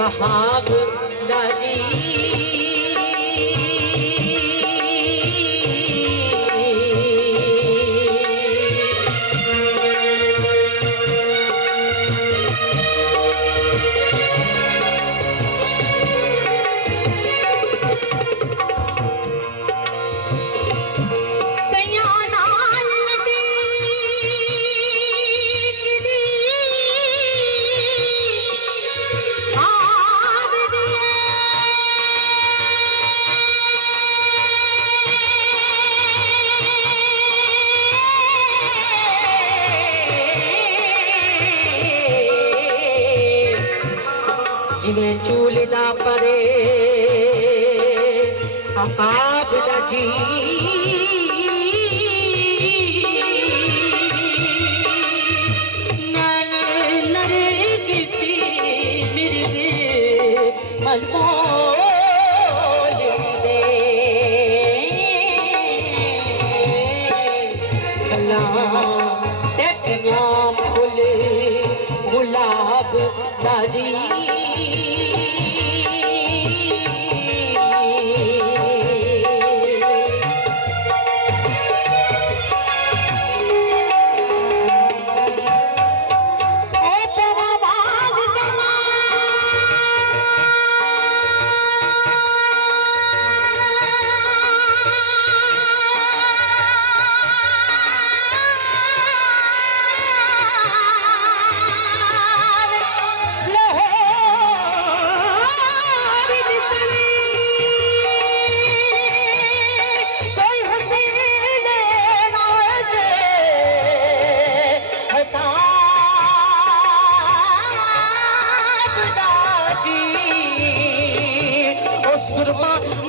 शहाब दाजी जिवें चूल्हे दा परे आब दा जी नैन नरे किसी मिर्ग मलमोल दे भला टकनियां फुल गुलाब दा जी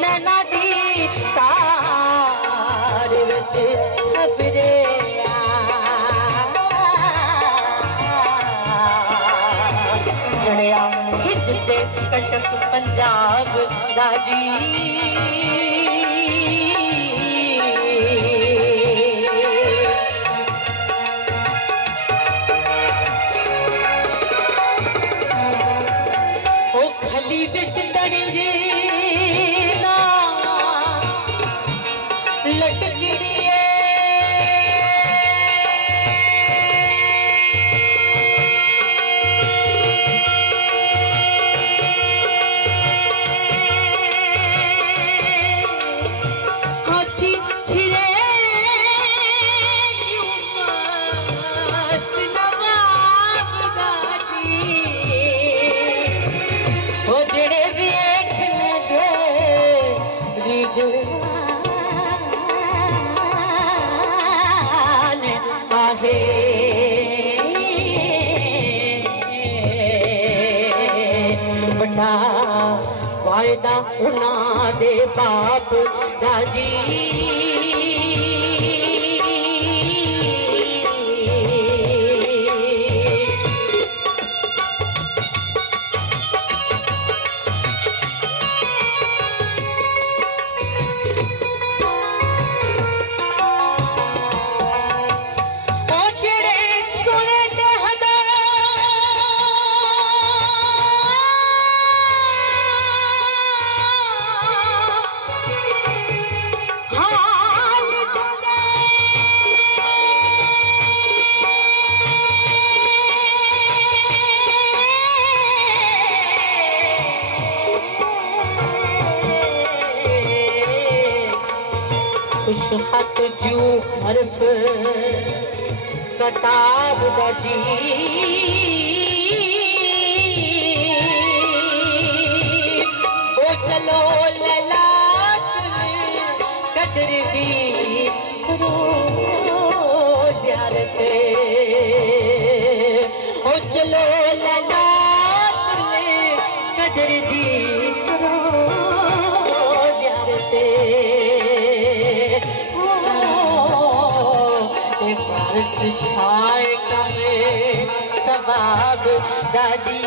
नैना दी तार विच खबरे जड़िया हित दे कटक पंजाब दा जी ओ खली विच दड़जे लटकी दिए हाथी फिरे मस्त नवाब दाजी ओ जेड़े वेखने दे रिजवा बड़ा वायदा उना दे बाप दाजी खुश खत जू हरफ कताब दा जी ओ चलो लला कदर दी करो ज़ियारत ओ चलो लला कदर दी करो ज़ियारत शाय करे सवाब दाजी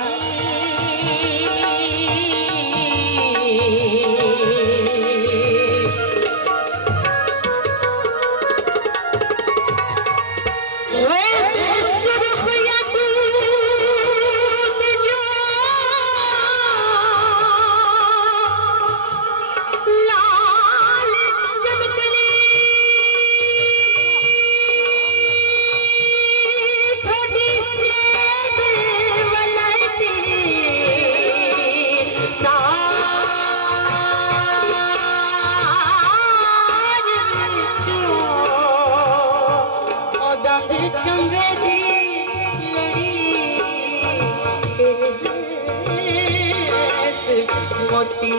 मोती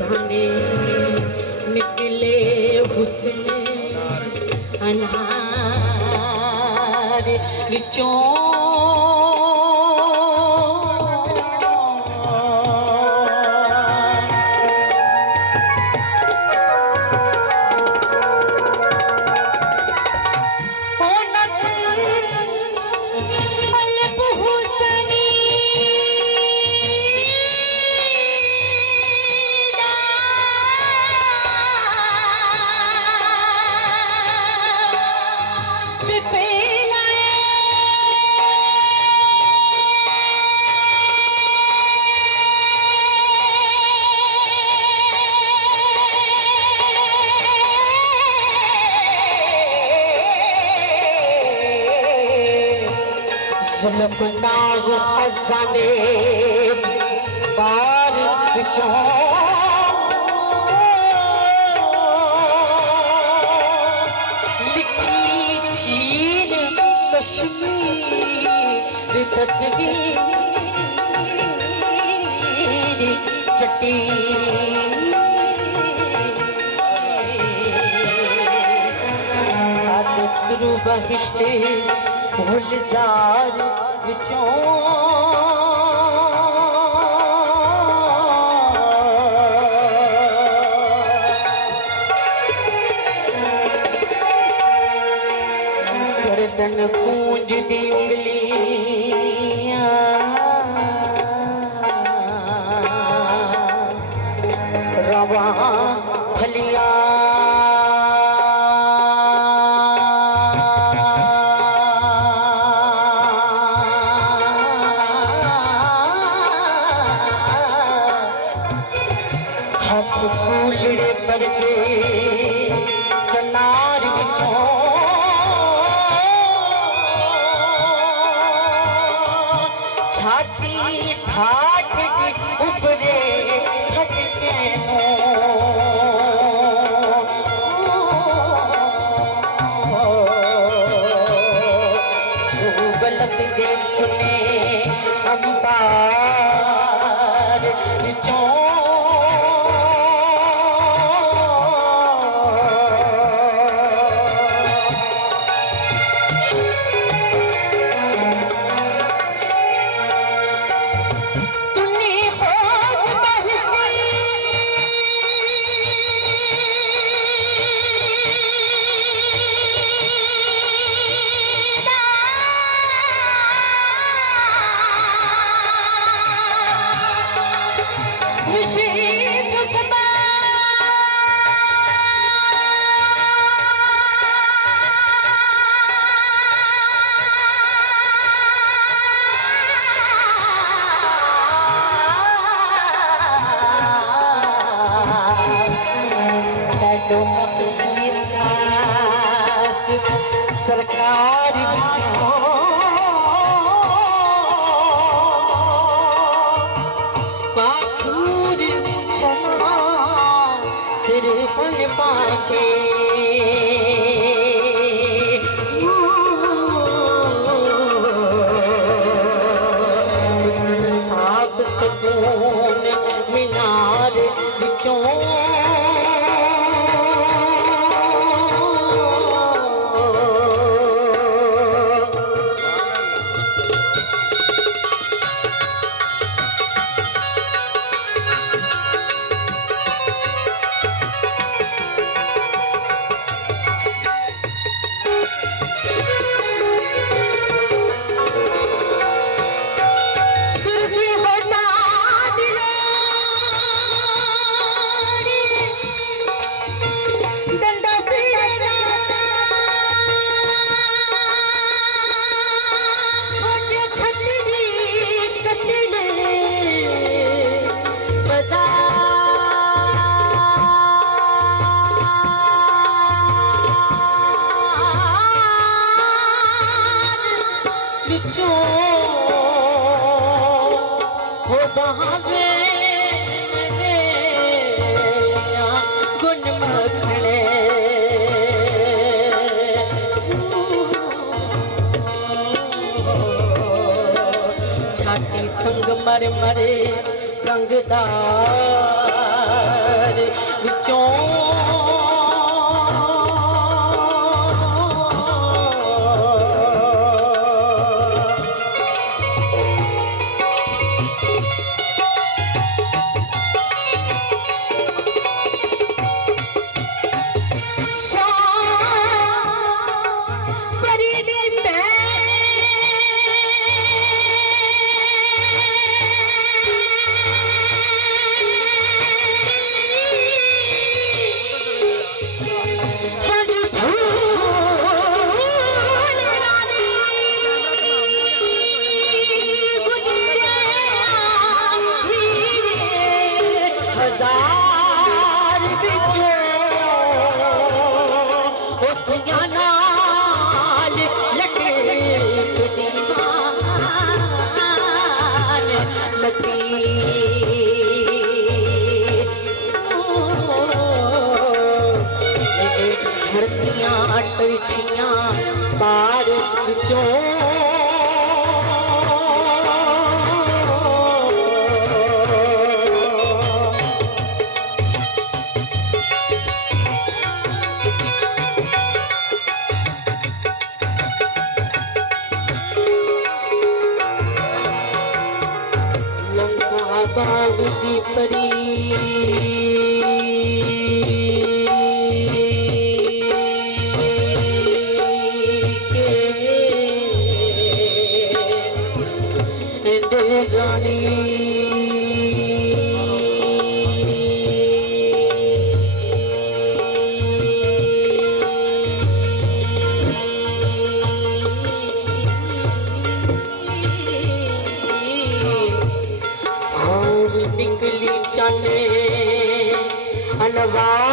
दाने निकले हुस्न अनार विचों जुल्फनाज़ खज़ाने बार विचों लिखी चीन कश्मीर तस्वीर चटी आदसरू बहिश्ते गुलजार विचों गर्दन गूंज दी उंगलियां रवां फलियां कूलड़े पर चनार विचों छाती ठाठ की उभरे हटके गलत दे चुने अंबार विचों सरकार काठूर छना सिर फन पाके हुस्न साक सकून मीनार विचों गुन मखणे संगमरमर रंगदार विचों हजार बिचों उसिया नाल लटे दीवान लती जिवे धरतियां टुटियां बार बिचों बाग की परी के दिल गानी निकली चले अलवा